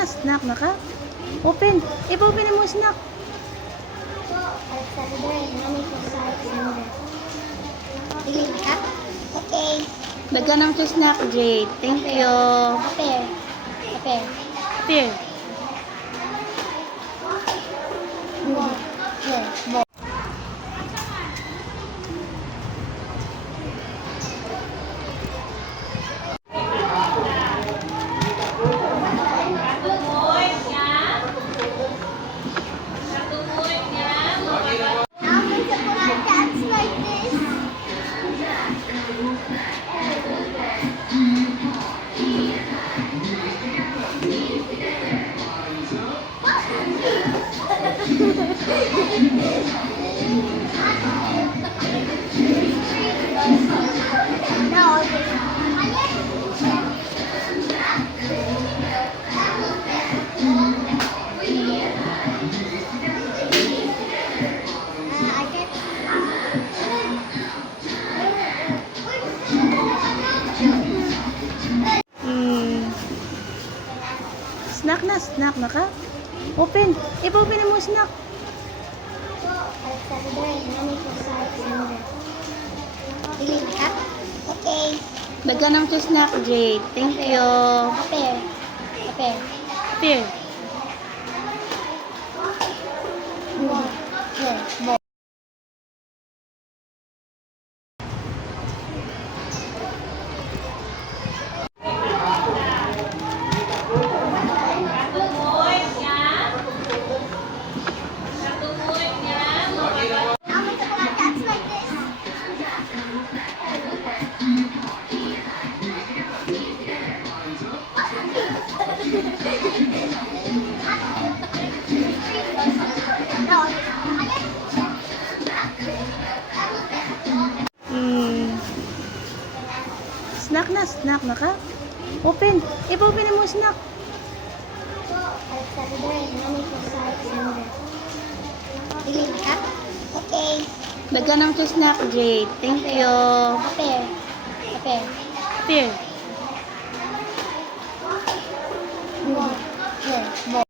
Snack na ka? Open. Ipa-open mo, snack. Okay. Dagan ng snack, Jade. Thank you. Apel. Apel. Here. How many people are dance like this? No. I get. Snack na ka? Open. Ipa-open mo, snack. Okay. Dagan ng snack, Jade. Thank you. Apel. Apel. Here. How many people are dance like this? No. Snack na ka? Open. Ipa-open mo, snack. Okay. Dagan ng snack, Jade. Thank you. Apel. Apel. Here. Here.